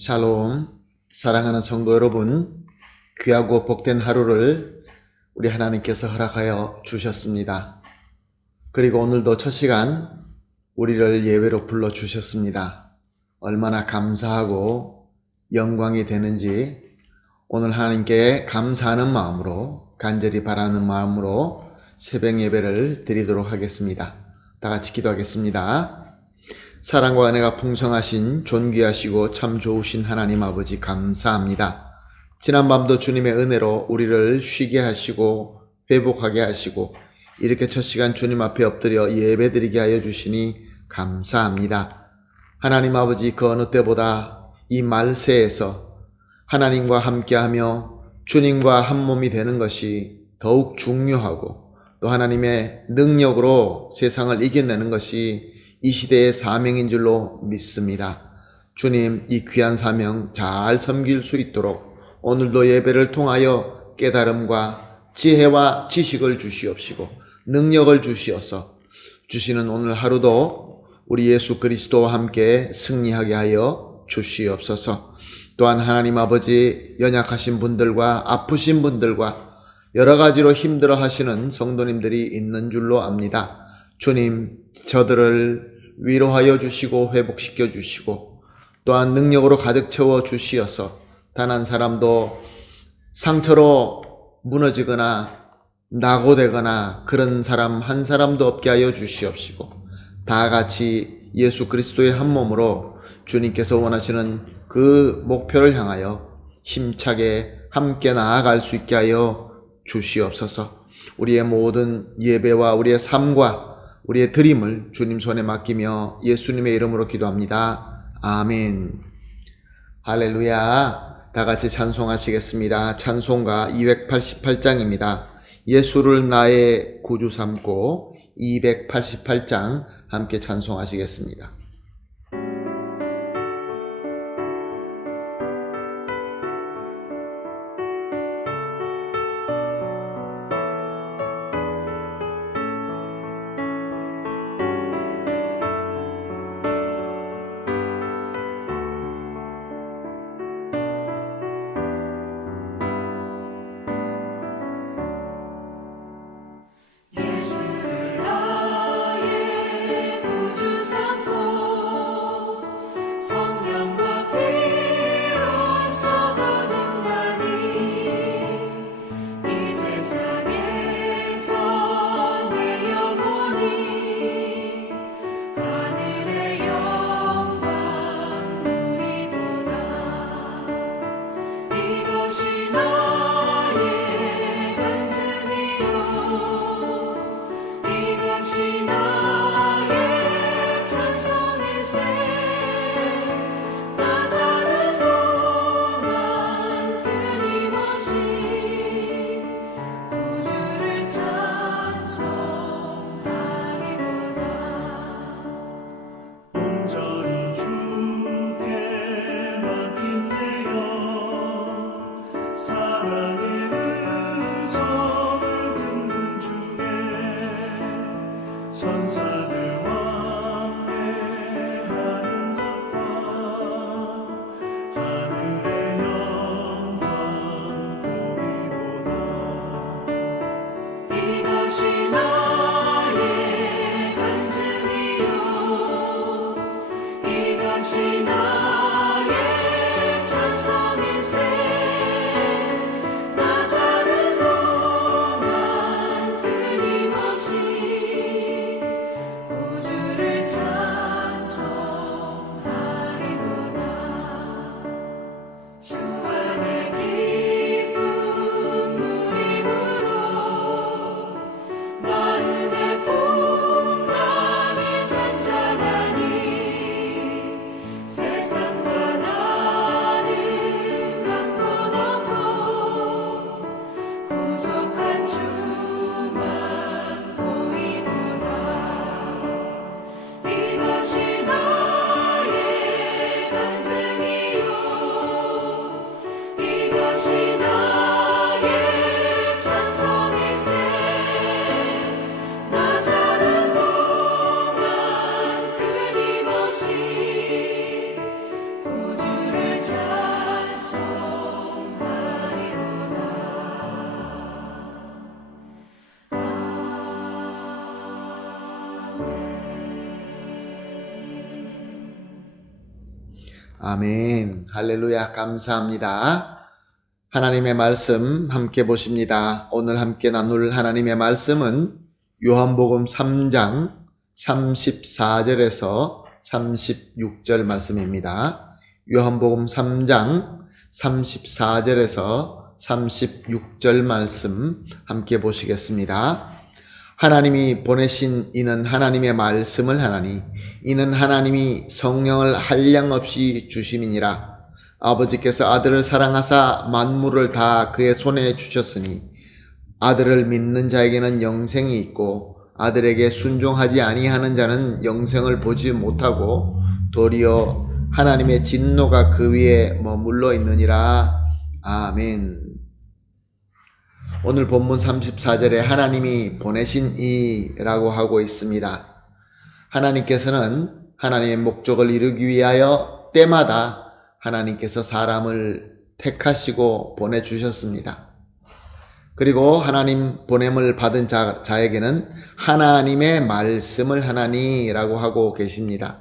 샬롬, 사랑하는 성도 여러분, 귀하고 복된 하루를 우리 하나님께서 허락하여 주셨습니다. 그리고 오늘도 첫 시간 우리를 예배로 불러주셨습니다. 얼마나 감사하고 영광이 되는지 오늘 하나님께 감사하는 마음으로, 간절히 바라는 마음으로 새벽 예배를 드리도록 하겠습니다. 다 같이 기도하겠습니다. 사랑과 은혜가 풍성하신 존귀하시고 참 좋으신 하나님 아버지 감사합니다. 지난밤도 주님의 은혜로 우리를 쉬게 하시고 회복하게 하시고 이렇게 첫 시간 주님 앞에 엎드려 예배드리게 하여 주시니 감사합니다. 하나님 아버지, 그 어느 때보다 이 말세에서 하나님과 함께하며 주님과 한 몸이 되는 것이 더욱 중요하고 또 하나님의 능력으로 세상을 이겨내는 것이 이 시대의 사명인 줄로 믿습니다. 주님, 이 귀한 사명 잘 섬길 수 있도록 오늘도 예배를 통하여 깨달음과 지혜와 지식을 주시옵시고 능력을 주시어서 주시는 오늘 하루도 우리 예수 그리스도와 함께 승리하게 하여 주시옵소서. 또한 하나님 아버지, 연약하신 분들과 아프신 분들과 여러 가지로 힘들어 하시는 성도님들이 있는 줄로 압니다. 주님, 저들을 위로하여 주시고 회복시켜 주시고 또한 능력으로 가득 채워 주시어서 단 한 사람도 상처로 무너지거나 낙오되거나 그런 사람 한 사람도 없게 하여 주시옵시고 다 같이 예수 그리스도의 한 몸으로 주님께서 원하시는 그 목표를 향하여 힘차게 함께 나아갈 수 있게 하여 주시옵소서. 우리의 모든 예배와 우리의 삶과 우리의 드림을 주님 손에 맡기며 예수님의 이름으로 기도합니다. 아멘. 할렐루야. 다 같이 찬송하시겠습니다. 찬송가 288장입니다. 예수를 나의 구주 삼고 288장 함께 찬송하시겠습니다. 예수를 나의 구주 삼고 아멘. 할렐루야. 감사합니다. 하나님의 말씀 함께 보십니다. 오늘 함께 나눌 하나님의 말씀은 요한복음 3장 34절에서 36절 말씀입니다. 요한복음 3장 34절에서 36절 말씀 함께 보시겠습니다. 하나님이 보내신 이는 하나님의 말씀을 하나니 이는 하나님이 성령을 한량없이 주심이니라. 아버지께서 아들을 사랑하사 만물을 다 그의 손에 주셨으니 아들을 믿는 자에게는 영생이 있고 아들에게 순종하지 아니하는 자는 영생을 보지 못하고 도리어 하나님의 진노가 그 위에 머물러 있느니라. 아멘. 오늘 본문 34절에 하나님이 보내신 이라고 하고 있습니다. 하나님께서는 하나님의 목적을 이루기 위하여 때마다 하나님께서 사람을 택하시고 보내주셨습니다. 그리고 하나님 보냄을 받은 자에게는 하나님의 말씀을 하나니라고 하고 계십니다.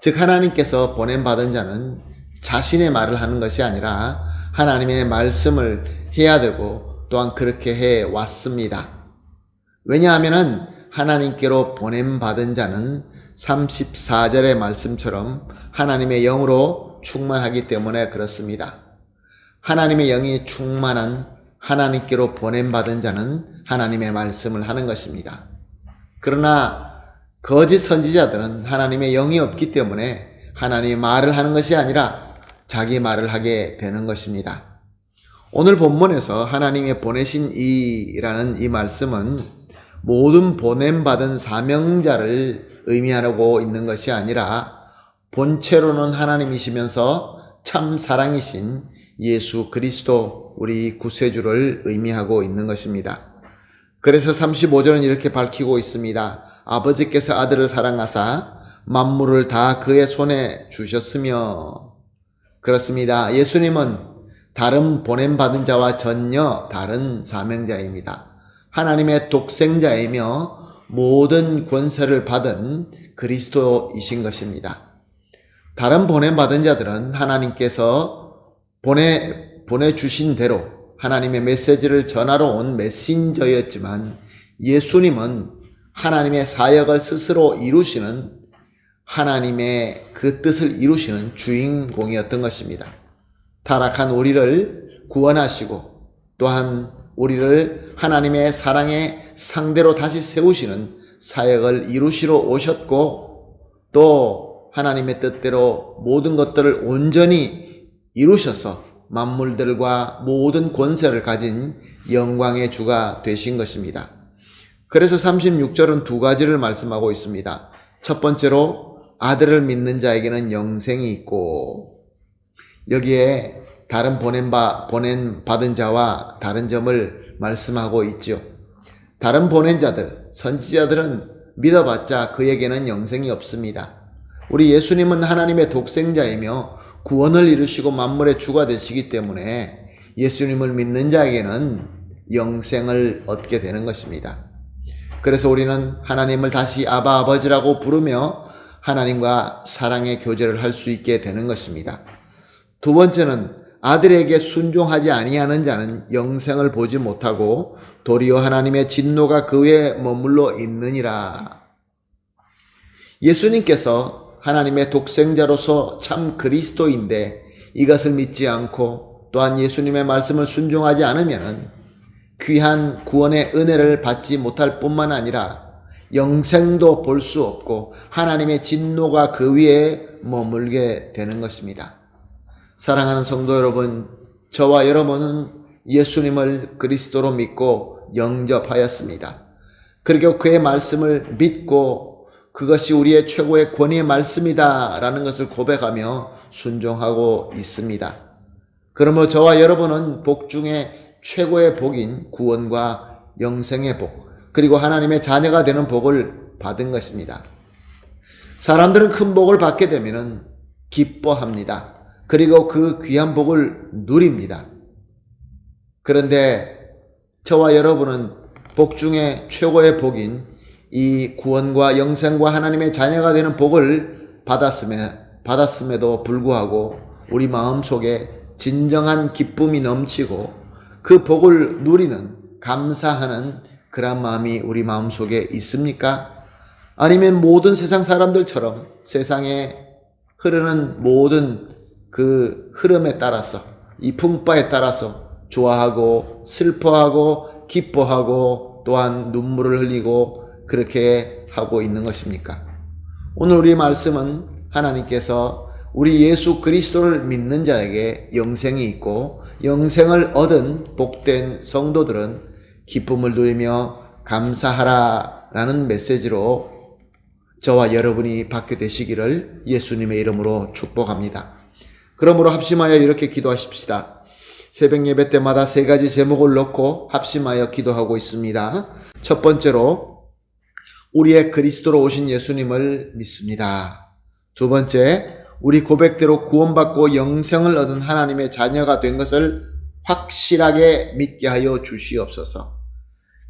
즉 하나님께서 보냄받은 자는 자신의 말을 하는 것이 아니라 하나님의 말씀을 해야 되고 또한 그렇게 해왔습니다. 왜냐하면 하나님께로 보냄받은 자는 34절의 말씀처럼 하나님의 영으로 충만하기 때문에 그렇습니다. 하나님의 영이 충만한 하나님께로 보냄받은 자는 하나님의 말씀을 하는 것입니다. 그러나 거짓 선지자들은 하나님의 영이 없기 때문에 하나님의 말을 하는 것이 아니라 자기 말을 하게 되는 것입니다. 오늘 본문에서 하나님의 보내신 이라는 이 말씀은 모든 보냄받은 사명자를 의미하고 있는 것이 아니라 본체로는 하나님이시면서 참 사랑이신 예수 그리스도 우리 구세주를 의미하고 있는 것입니다. 그래서 35절은 이렇게 밝히고 있습니다. 아버지께서 아들을 사랑하사 만물을 다 그의 손에 주셨으며. 그렇습니다. 예수님은 다른 보냄받은 자와 전혀 다른 사명자입니다. 하나님의 독생자이며 모든 권세를 받은 그리스도이신 것입니다. 다른 보냄받은 자들은 하나님께서 보내주신 대로 하나님의 메시지를 전하러 온 메신저였지만 예수님은 하나님의 사역을 스스로 이루시는 하나님의 그 뜻을 이루시는 주인공이었던 것입니다. 타락한 우리를 구원하시고 또한 우리를 하나님의 사랑의 상대로 다시 세우시는 사역을 이루시러 오셨고 또 하나님의 뜻대로 모든 것들을 온전히 이루셔서 만물들과 모든 권세를 가진 영광의 주가 되신 것입니다. 그래서 36절은 두 가지를 말씀하고 있습니다. 첫 번째로 아들을 믿는 자에게는 영생이 있고 여기에 다른 보냄받은 자와 다른 점을 말씀하고 있죠. 다른 보낸 자들, 선지자들은 믿어봤자 그에게는 영생이 없습니다. 우리 예수님은 하나님의 독생자이며 구원을 이루시고 만물의 주가 되시기 때문에 예수님을 믿는 자에게는 영생을 얻게 되는 것입니다. 그래서 우리는 하나님을 다시 아바 아버지라고 부르며 하나님과 사랑의 교제를 할 수 있게 되는 것입니다. 두 번째는 아들에게 순종하지 아니하는 자는 영생을 보지 못하고 도리어 하나님의 진노가 그 위에 머물러 있느니라. 예수님께서 하나님의 독생자로서 참 그리스도인데 이것을 믿지 않고 또한 예수님의 말씀을 순종하지 않으면 귀한 구원의 은혜를 받지 못할 뿐만 아니라 영생도 볼 수 없고 하나님의 진노가 그 위에 머물게 되는 것입니다. 사랑하는 성도 여러분, 저와 여러분은 예수님을 그리스도로 믿고 영접하였습니다. 그리고 그의 말씀을 믿고 그것이 우리의 최고의 권위의 말씀이다 라는 것을 고백하며 순종하고 있습니다. 그러므로 저와 여러분은 복 중에 최고의 복인 구원과 영생의 복 그리고 하나님의 자녀가 되는 복을 받은 것입니다. 사람들은 큰 복을 받게 되면 기뻐합니다. 그리고 그 귀한 복을 누립니다. 그런데 저와 여러분은 복 중에 최고의 복인 이 구원과 영생과 하나님의 자녀가 되는 복을 받았으면 받았음에도 불구하고 우리 마음속에 진정한 기쁨이 넘치고 그 복을 누리는, 감사하는 그런 마음이 우리 마음속에 있습니까? 아니면 모든 세상 사람들처럼 세상에 흐르는 모든 그 흐름에 따라서, 이 풍파에 따라서 좋아하고 슬퍼하고 기뻐하고 또한 눈물을 흘리고 그렇게 하고 있는 것입니까? 오늘 우리 말씀은 하나님께서 우리 예수 그리스도를 믿는 자에게 영생이 있고 영생을 얻은 복된 성도들은 기쁨을 누리며 감사하라라는 메시지로 저와 여러분이 받게 되시기를 예수님의 이름으로 축복합니다. 그러므로 합심하여 이렇게 기도하십시다. 새벽 예배 때마다 세 가지 제목을 넣고 합심하여 기도하고 있습니다. 첫 번째로 우리의 그리스도로 오신 예수님을 믿습니다. 두 번째, 우리 고백대로 구원받고 영생을 얻은 하나님의 자녀가 된 것을 확실하게 믿게 하여 주시옵소서.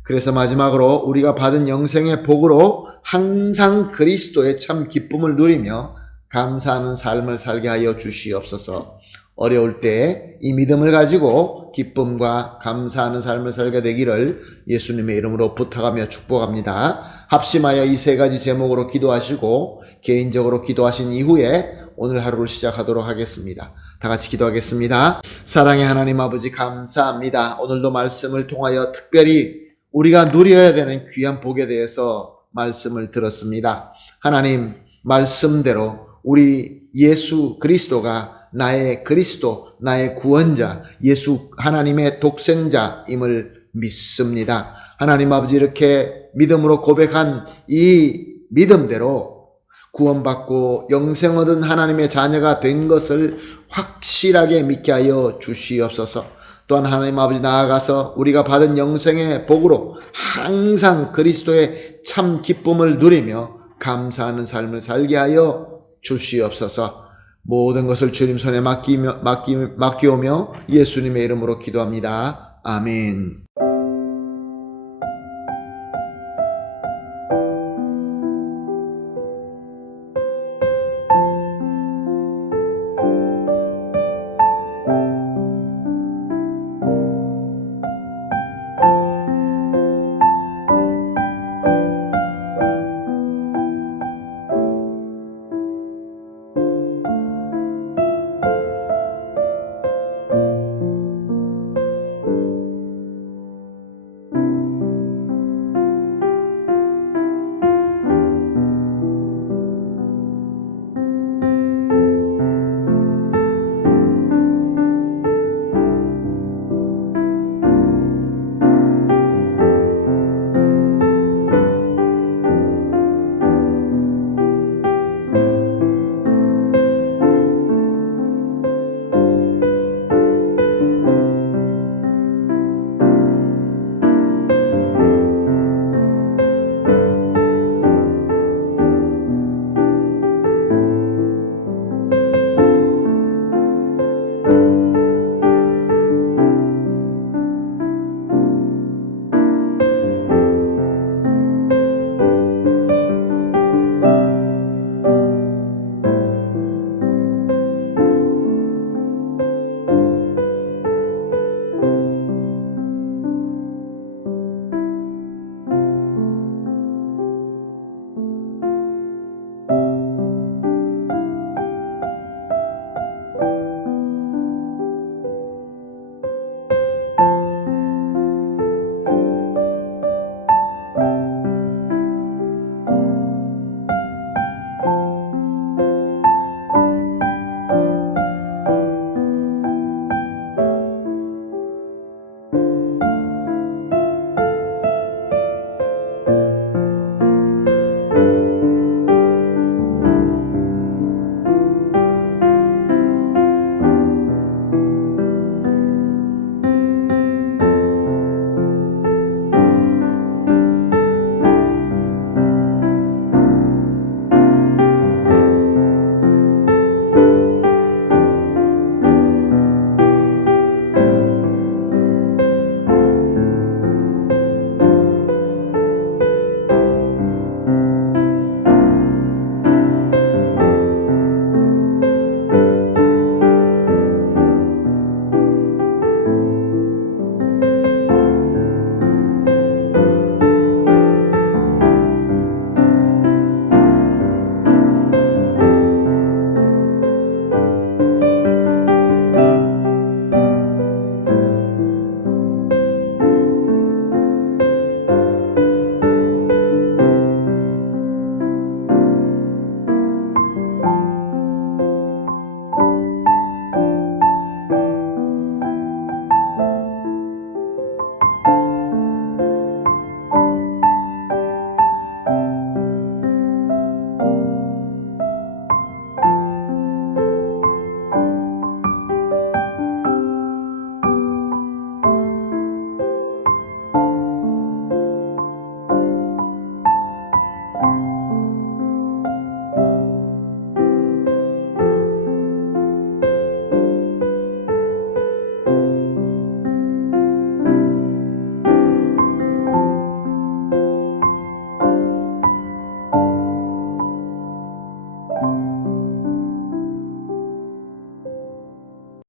그래서 마지막으로 우리가 받은 영생의 복으로 항상 그리스도의 참 기쁨을 누리며 감사하는 삶을 살게 하여 주시옵소서. 어려울 때 이 믿음을 가지고 기쁨과 감사하는 삶을 살게 되기를 예수님의 이름으로 부탁하며 축복합니다. 합심하여 이 세 가지 제목으로 기도하시고 개인적으로 기도하신 이후에 오늘 하루를 시작하도록 하겠습니다. 다 같이 기도하겠습니다. 사랑의 하나님 아버지, 감사합니다. 오늘도 말씀을 통하여 특별히 우리가 누려야 되는 귀한 복에 대해서 말씀을 들었습니다. 하나님, 말씀대로 우리 예수 그리스도가 나의 그리스도, 나의 구원자, 예수 하나님의 독생자임을 믿습니다. 하나님 아버지, 이렇게 믿음으로 고백한 이 믿음대로 구원받고 영생 얻은 하나님의 자녀가 된 것을 확실하게 믿게 하여 주시옵소서. 또한 하나님 아버지, 나아가서 우리가 받은 영생의 복으로 항상 그리스도의 참 기쁨을 누리며 감사하는 삶을 살게 하여 주시옵소서. 모든 것을 주님 손에 맡기오며 예수님의 이름으로 기도합니다. 아멘.